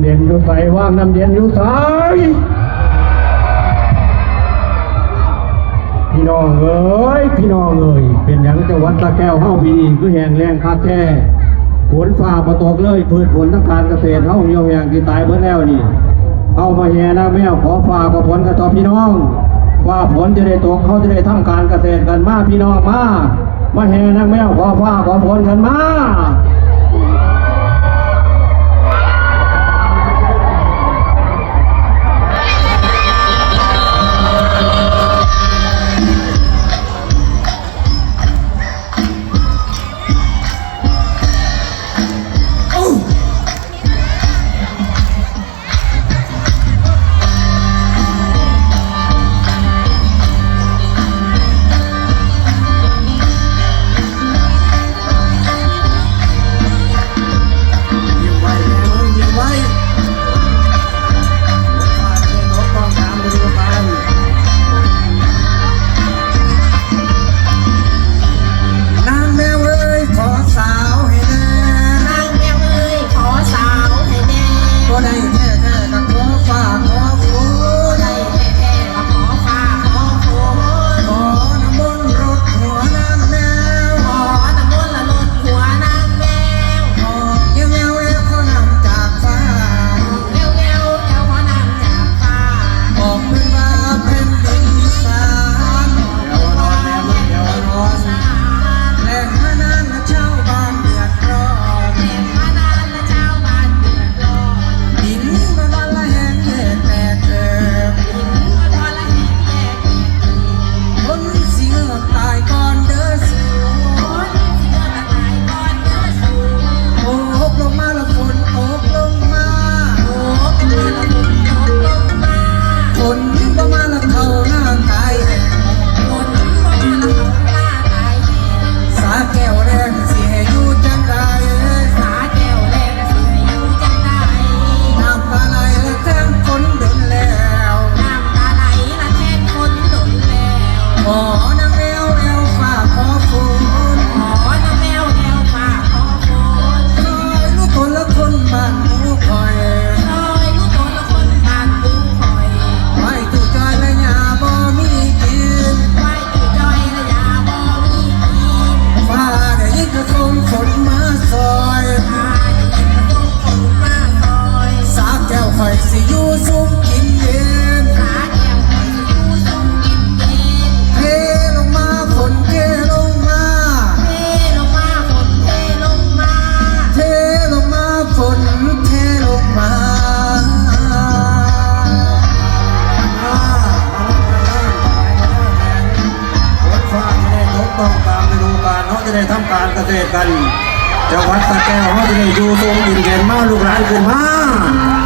ำเย็นอยู่ใส่ว่างน้ำเย็นอยู่ใส่พี่น้องเอ้ยพี่น้องเอ้ยเป็นอย่างจังหวัดตะแก้วเฮาปีนี้คือแห่งแรงคาแท้ฝนฟ้าประตกเลยพืชผลทางการเกษตรเฮาเหี่ยวแห้งที่ตายเบิดแล้วนี่เอามาแห่นะแม่ขอฟ้ากับฝนกับต่อพี่น้องว่าฝนจะได้ตกเขาจะได้ทำการเกษตรกันมาพี่น้องมามาแห่นะแม่ขอฟ้าขอฝนกันมา จะได้ทำการเกษตรกันจังหวัดสะแก้วเขาจะได้อยู่ตรงอินเย็นมาลูกหลานขึ้นมา